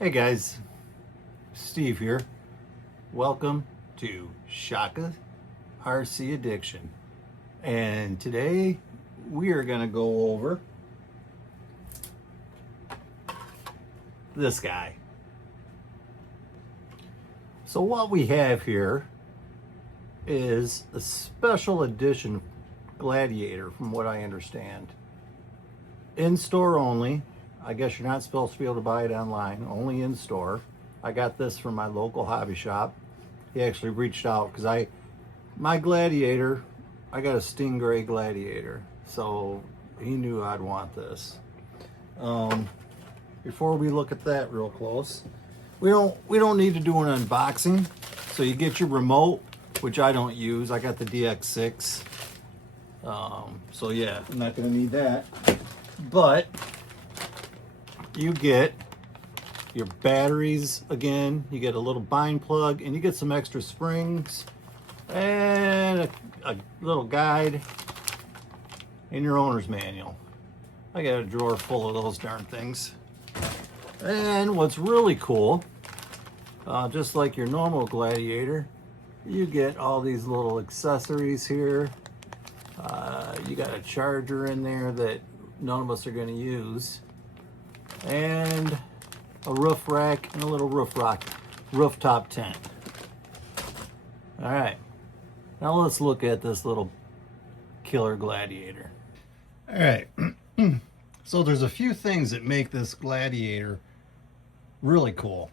Hey guys, Steve here. Welcome to Shaka RC Addiction. And today we are going to go over this guy. So what we have here is a special edition Gladiator from what I understand. In store only. I guess you're not supposed to be able to buy it online, only in store. I got this from my local hobby shop. He actually reached out because my Gladiator, I got a Stingray Gladiator, so he knew I'd want this. Before we look at that real close, we don't need to do an unboxing. So you get your remote, which I don't use. I got the DX6. So yeah, I'm not gonna need that. But you get your batteries again, you get a little bind plug, and you get some extra springs and a little guide and your owner's manual. I got a drawer full of those darn things. And what's really cool, just like your normal Gladiator, you get all these little accessories here. You got a charger in there that none of us are going to use, and a roof rack and a little rooftop tent. All right, now let's look at this little killer Gladiator. All right, so there's a few things that make this Gladiator really cool.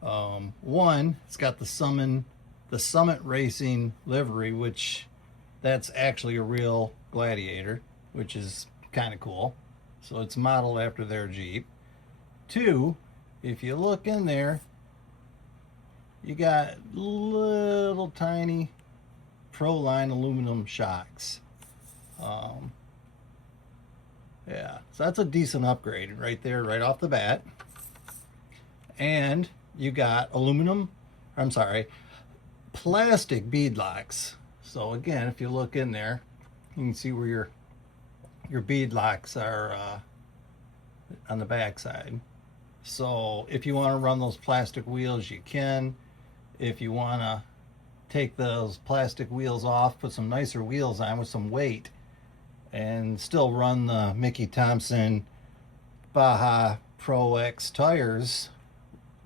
One, it's got the Summit Racing livery, which that's actually a real Gladiator, which is kind of cool. So it's modeled after their Jeep. Two, if you look in there, you got little tiny Proline aluminum shocks. Yeah, so that's a decent upgrade right there, right off the bat. And you got plastic bead locks. So again, if you look in there, you can see where your bead locks are on the back side. So if you want to run those plastic wheels, you can. If you want to take those plastic wheels off, put some nicer wheels on with some weight, and still run the Mickey Thompson Baja Pro X tires.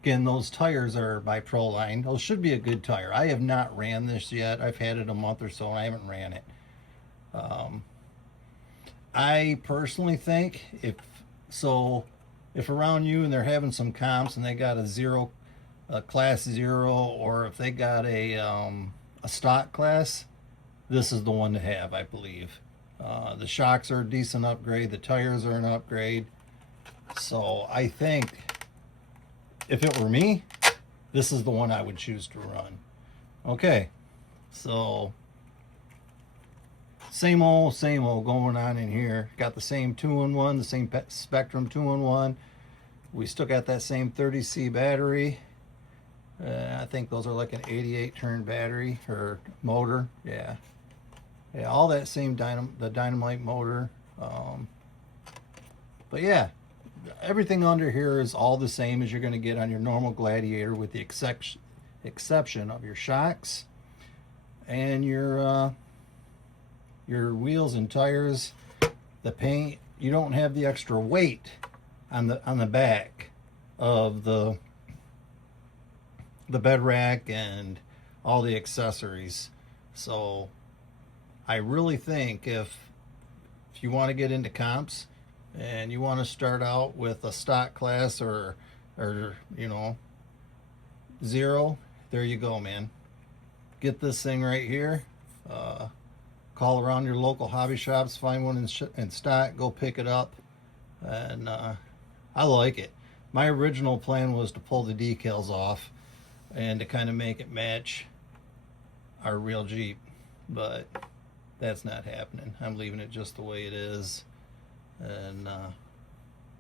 Again, those tires are by Proline. Those should be a good tire. I have not ran this yet. I've had it a month or so and I haven't ran it. I personally think if around you and they're having some comps and they got a class 0, or if they got a stock class, this is the one to have, I believe. The shocks are a decent upgrade. The tires are an upgrade. So I think if it were me, this is the one I would choose to run. Okay, so same old going on in here. Got the same 2-in-1, the same Spectrum 2-in-1. We still got that same 30C battery. I think those are like an 88 turn battery or motor. Yeah, all that same the dynamite motor. But yeah, everything under here is all the same as you're going to get on your normal Gladiator, with the exception of your shocks and your wheels and tires. The paint, you don't have the extra weight on the back of the bed rack and all the accessories. So I really think if you want to get into comps and you want to start out with a stock class or 0, there you go, man. Get this thing right here. Call around your local hobby shops, find one in stock, go pick it up. And I like it. My original plan was to pull the decals off and to kind of make it match our real Jeep, but that's not happening. I'm leaving it just the way it is, and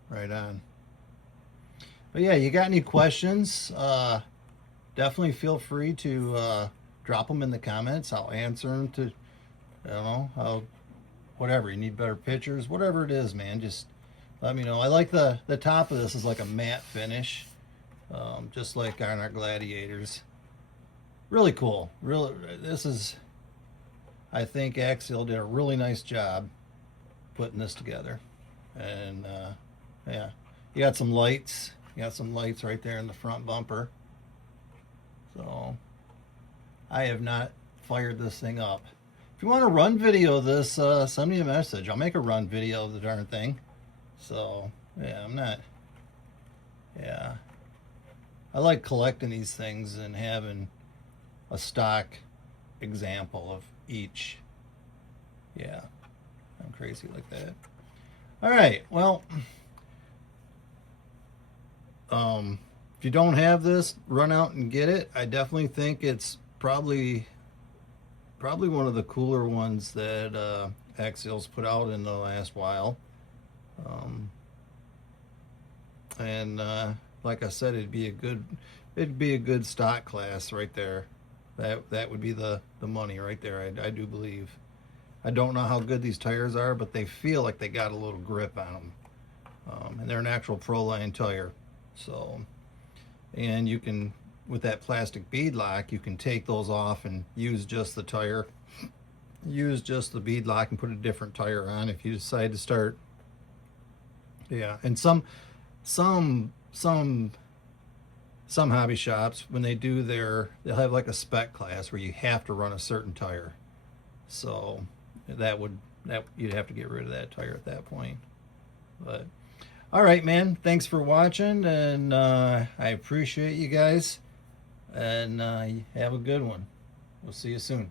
right on. But yeah, you got any questions, definitely feel free to drop them in the comments. I'll answer them to, whatever. You need better pictures, whatever it is, man, just let me know. I like the top of this is like a matte finish. just like on our Gladiators. Really cool. Really, this is, I think Axial did a really nice job putting this together. And yeah, you got some lights. You got some lights right there in the front bumper. So I have not fired this thing up. If you want to run video of this, send me a message. I'll make a run video of the darn thing. So yeah, I'm not. Yeah, I like collecting these things and having a stock example of each. Yeah, I'm crazy like that. All right, well, if you don't have this, run out and get it. I definitely think it's probably one of the cooler ones that Axial's put out in the last while. And like I said, it'd be a good stock class right there. That would be the money right there. I do believe. I don't know how good these tires are, but they feel like they got a little grip on them. And they're an actual Pro-Line tire. So, and you can, with that plastic bead lock, you can take those off and use just the tire. Use just the bead lock and put a different tire on if you decide to start. Yeah, and some hobby shops, when they do they'll have like a spec class where you have to run a certain tire. So that you'd have to get rid of that tire at that point. But all right, man, thanks for watching, and I appreciate you guys, and have a good one. We'll see you soon.